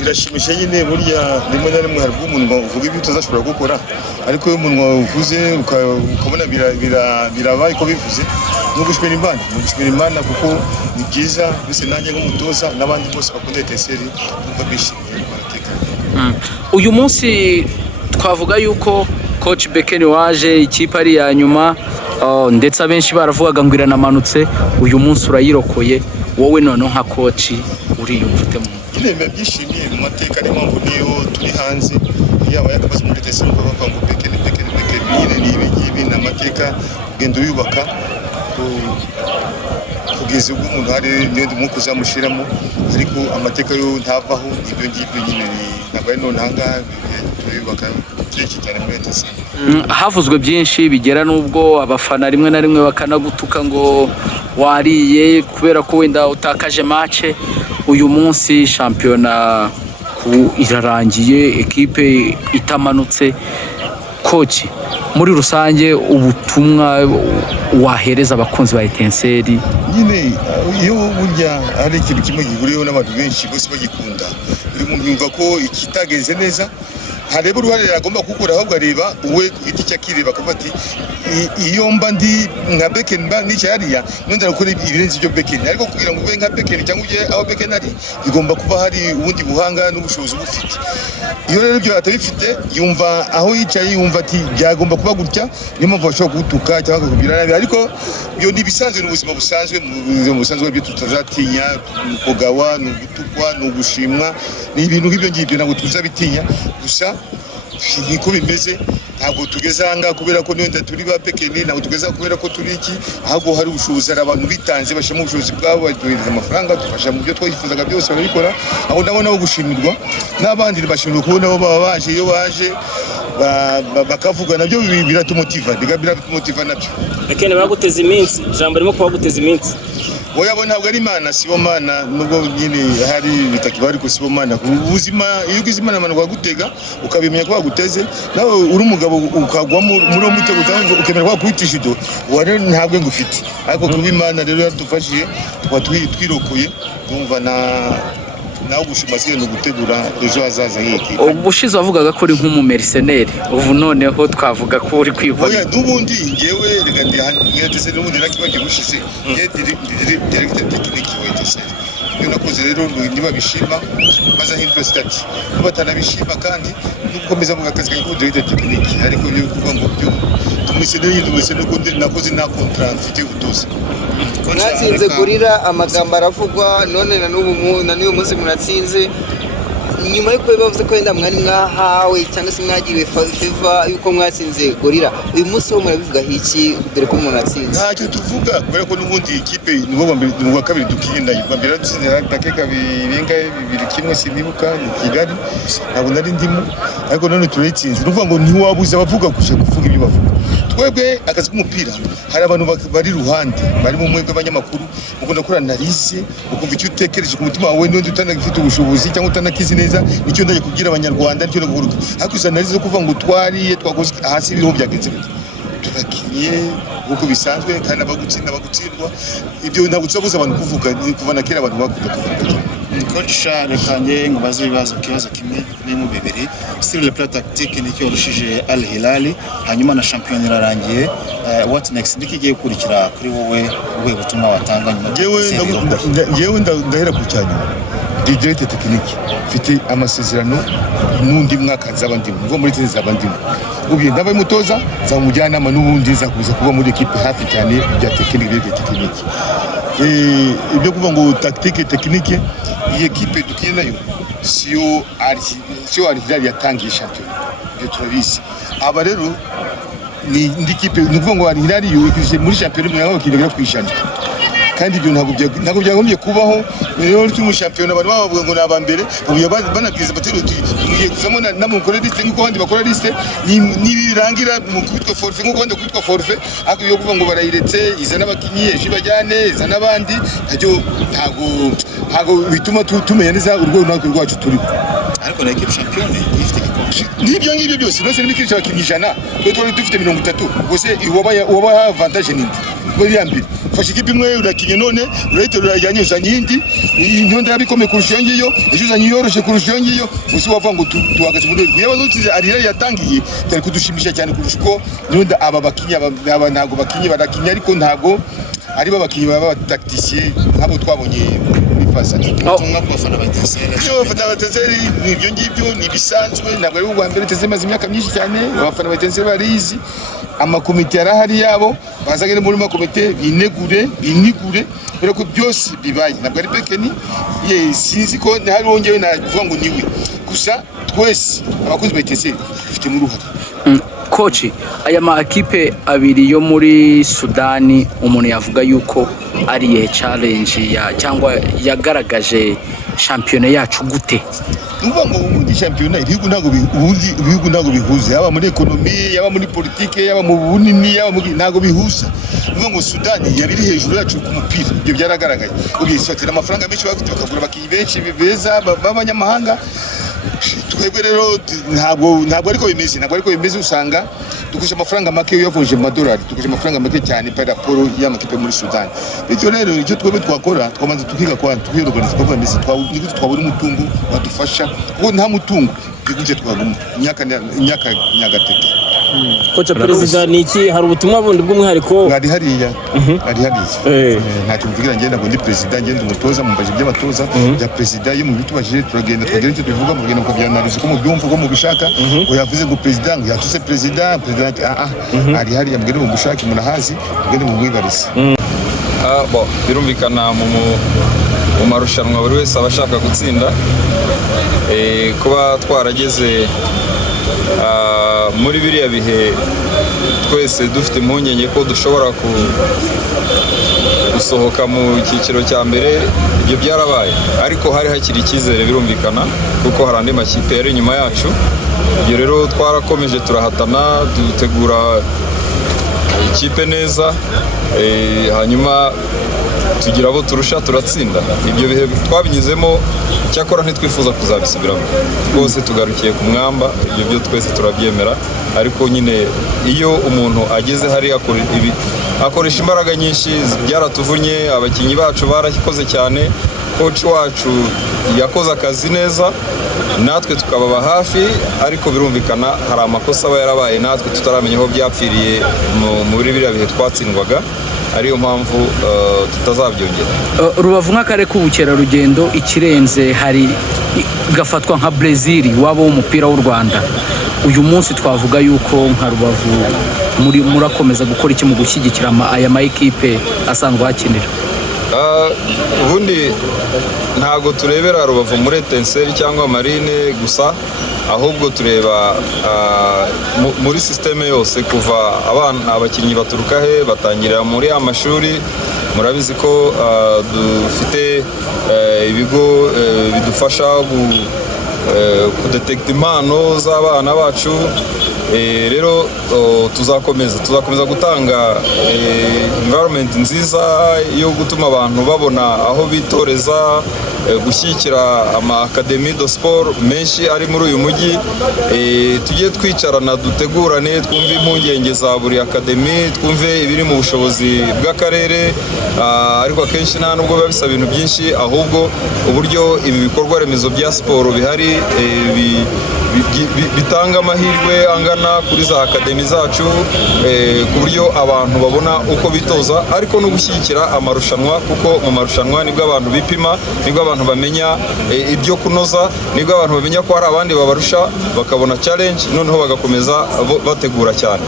birashimisha nyine burya rimwe na rimwe hari umunwa uvuga ibyo utazashobora gukora ariko iyo umunwa uvuze ukabona birabaye ko bivuze no gushimira Imana kuko ni byiza bise nanjye nk'umutoza n'abandi bose bakunda Etincelle kumva bishimiye amateka. Uyu munsi twavuga yuko coach Bekeni waje ikipe ari ya nyuma ndetse abenshi baravugaga ngo iranamanutse, uyu munsi urayirokoye, wowe none nka coach uriyumva ute? Nyine byishimiye mu mateka niyo mpamvu niyo turi hanze yaba yakabaze muri Etincelle bavuga ngo Bekeni ibi ni amateka ugenda uyubaka kugeza ubwo umuntu hari n'indi mwuka uzamushiramo, ariko amateka yo ntavaho, ibyo ngibyo nyine ntabwo ari none ahangaha turayubaka byinshi cyane muri Etincelle. Havuzwe byinshi bigera n'ubwo abafana rimwe na rimwe bakanagutuka ngo wariye kubera ko wenda utakaje match. Uyu munsi shampiyona irarangiye, ekipe itamanutse, coach muri rusange ubutumwa wahereza abakunzi ba Etincelle? Nyine iyo burya ari ikintu kimwe gihuriyeho n'abantu benshi bose bagikunda, buri muntu yumva ko ikitagenze neza hareba uruhare agomba gukora, ahubwo areba uwe iti cyakireba akavuga ati iyo mba ndi nka Bekeni mba n'icyariya nondera gukora ibirenze ibyo Bekeni, ariko kugira ngo ube nka Bekeni cyangwa uje aho Bekeni ari bigomba kuba hari ubundi buhanga n'ubushobozi bufite. Iyo rero ibyo atabifite yumva aho yicaye yumva ati byagomba kuba gutya, niyo mpamvu bashobora kugutuka cyangwa bakakubwira nabi, ariko iyo ni bisanzwe n'ubuzima busanzwe, mu busanzwe byo tutazatinya, kugawa no gutukwa no gushimwa, ni ibintu nk'ibyo ngibyo ntabwo tuzabitinya, gusa niko bimeze. Ntabwo tugeze ahangaha kubera ko niyo turi ba Bekeni, ntabwo tugeze kubera ko turi iki, ahubwo hari ubushobozi, hari abantu bitanze bashamo ubushobozi bwabo, baduhereza amafaranga dufasha mu byo twifuzaga byose barabikora, aho ndabona aho gushimirwa n'abandi bashimirwa kubona abo baba baje, iyo baje bakavuga nabyo biratumotiva nabyo. Bekeni baguteza iminsi, ijambo ririmo kubaguteza iminsi. Oya bo ntabwo ari Imana, sibo Mana, nubwo nyine hari bitakiba ariko sibo Mana. Ubuzima iyo ugize Imana abantu bagutega ukabimenya ko baguteze, nawe uri umugabo ukagwa muri uwo mutego ukemera ko bakwitisha ido, wari ntabwo ngufite, ariko kuba Imana rero yadufashije twirokoye, numva nawe gushimaziye no gutegura ejo hazaza hiki. Ubushize wavugaga ko uri nk'umumerceneri, ubu noneho twavuga ko uri kwivuna. Oya n'ubundi ngewe reka ndi Etincelle n'ubundi nakibaje gushize, directeur technique wa Etincelle. Iyo nakoze rero niba bishima bazahindura stati, batanabishima kandi nukomeza mu kazi kanjye ko directeur technique, ariko byo kuvuga ngo byo tumuseneye ko nakoze na contrat mfite utoza. Mwatsinze Gorilla, amagambo aravugwa none na n'uyu munsi muratsinze, nyuma yuko bavuze ko wenda mwari mwahawe cyangwa se mwagiriwe favor yuko mwatsinze Gorilla, uyu munsi ho murabivuga iki dore ko muratsinze? Ntacyo tuvuga kubera ko n'ubundi ikipe n'uwa kabiri dukinda, ubwa mbere dutsinze dakika bibiri kimwe sinibuka ni Kigali, ntabwo nari ndimo, ariko none turayitsinze. Nuvuga ngo ntiwabuze abavuga kuvuga ibyo bavuga. Twebwe akazi k'umupira hari abantu bari ruhande, bari mu mwebwe abanyamakuru, mukunda kuri analyse, ukumva icyo utekereje ku mutima wawe, n'undi utanagifite ubushobozi cyangwa utanakizi neza, nicyo ndaje kubwira abanyarwanda, nicyo ndaguruka. Ariko izo analyse zo kuvuga ngo twariye twakoze hasi ibiho byagenze bite, turakiye uko bisanzwe kandi abagutsindwa, ibyo ntabwo tuzabuza abantu kuvuga, kuva na kera abantu bakunda kuvuga. Coach rekanye ngo baze ibibazo kibazo kimwe mu bibiri, sur le plan tactique nicyo rushije Al Hilal, hanyuma na champion irarangiye, what next nikigiye kurikira kuri wowe butumwa watanga nyuma? Ngewe ndahera ku cyanya directeur technique, mfite amasezerano n'undi mwaka nzaba ndimo, ngo muri tezi zaba ndimo, ubiye ndabaye mutoza zamujyanama n'ubundi zakuza kuba muri equipe hafi cyane bya technique. Ibyo kuvuga ngo tactique technique, iyi equipe dukina nayo siyo Al Hilal yatangiye champion, ibyo turabizi. Aba rero ni indi kipe, ni kuvuga ngo Al Hilal yo ikije muri champion imwe y'abakinnyi kwishana, kandi ibyo ntabwo byagombye kubaho. Rero turi champion abantu bavuga ngo naba mbere banabwiza batero tugiye kuzamo namukore liste nk'uko abandi bakora liste, nibirangira mu kubitwa forfait nk'uko abandi kubitwa forfait, ariko yo kuvuga ngo barayiretse izana abakinnyi ejo bajyane izana abandi, ntabwo bituma tumenya neza urwego rwacu turiho. ariko na equipe champion ifite igikombe n'ibyo ngibyo byose nose n'imikiri cy'abakinnyi 100 twe twari dufite 30 gusa uwaba avantage nindi muri yambere fasha ikipe imwe urakinye none urayiterura yajyanye uzanye indi intonda yabikome kurusha ngiyo ejo uzanye yoroshe kurusha ngiyo gusa wava ngo tuhagaze muri rwego yabazo ari yatangiye tari kudushimisha cyane kurusha uko nonda aba bakinnyi aba ntago bakinnyi barakinnye ariko ntago ari babakinnyi baba tacticien nk'abo twabonye muri fasati ubutumwa ku bafana ba Etincelle iyo bafana ba Etincelle n'ibyo ngibyo ni bisanzwe ntabwo ari ubwa mbere Etincelle maze imyaka myinshi cyane abafana ba Etincelle barizi amakomite yarahari yabo bazagenda muri makomite binigure kubera ko byose bibaye ntabwo ari pekeni sinzi ko hari wongewe navuga ngo niwe gusa twese abakozi ba Etincelle bafite mu ruhare. Koci, aya ma ekipe abiri yo muri Sudani umuntu yavuga yuko ari challenge cyangwa yagaragaje shampiyona yacu gute? Nuvuga ngo ubundi shampiyona ibihugu ntago bihuza yaba muri ekonomi yaba muri politike yaba mu bunini yaba mu ntago bihuza. Nuvuga ngo Sudani yabiri hejuru yacu ku mupira ibyo byaragaragaye ubifatira amafaranga menshi bafite bakagura abakinnyi benshi beza b'abanyamahanga. Twebwe rero ntabwo ariko bimeze usanga dukoresha amafaranga make uyavunje mu madolari dukoresha amafaranga make cyane par rapport y'amakipe muri Sudan. Bityo rero icyo twebwe twakora twamaze tukiga twirogoniza kuvuga mbese twabura umutungo wadufasha kuko nta mutungo twiguje twaguma imyaka nyagateke. Kocha Perezida niki hari ubutumwa bundi bw'umwihariko ari hariya nta kimvugira ngenda ngo ndi president ngenda umutoza mumbaje by'abatoza ya president yo mu bitubajije turagenda twagera icyo tuvuga mu bintu ukabyanariza ko mu byumva ko mu bishaka uyavuze ngo president ngo yatuse president ari hariya mbere mu gushaka umuntu ahazi ngende mu mwibarize. Birumvikana mu marushanwa buri wese abashaka gutsinda kuba twarageze muri biriya bihe twese dufite impungenge ko dushobora gusohoka mu cyiciro cya mbere ibyo byarabaye ariko hari hakiri icyizere birumvikana kuko hari andi makipe yari inyuma yacu. Ibyo rero twarakomeje turahatana dutegura ikipe neza hanyuma tugira abo turusha turatsinda. Ibyo bihe twabinyuzemo cyakora ntitwifuza kuzabisubiramo rwose tugarukiye ku mwamba ibyo byo twese turabyemera ariko nyine iyo umuntu ageze hari akoresha imbaraga nyinshi byaratuvunye abakinnyi bacu barakoze cyane coach wacu yakoze akazi neza natwe tukababa hafi ariko birumvikana hari amakosa aba yarabaye natwe tutaramenya aho byapfiriye muri biriya bihe twatsindwaga ariyo mpamvu tutazabyongera. Rubavu nk'akare k'ubukerarugendo ikirenze hari gafatwa nka Brazil wabo w'umupira w'u Rwanda. Uyu munsi twavuga yuko nka Rubavu murakomeza gukora iki mu gushyigikira aya ma ekipe asanzwe hakinira? Ubundi ntago turebera Rubavu muri Etincelle cyangwa Marine gusa ahubwo tureba muri systeme yose kuva abakinnyi baturuka he batangirira muri amashuri. Murabizi ko dufite ibigo bidufasha kudetekta impano z'abana bacu rero tuzakomeza gutanga environment nziza yo gutuma abantu babona aho bitoreza gushyigikira ama academy de sport menshi ari muri uyu mujyi. Tujye twicarana dutegurane twumve impungenge za buri academy twumve ibiri mu bushobozi bw'akarere ariko akenshi nta nubwo biba bisaba ibintu byinshi ahubwo uburyo ibi bikorwa remezo bya siporo bihari bitanga amahirwe angana kuri za akademi zacu ku buryo abantu babona uko bitoza ariko no gushyigikira amarushanwa kuko mu marushanwa nibwo abantu bipima nibwo abantu bamenya ibyo kunoza nibwo abantu bamenya ko hari abandi babarusha bakabona challenge noneho bagakomeza bategura cyane.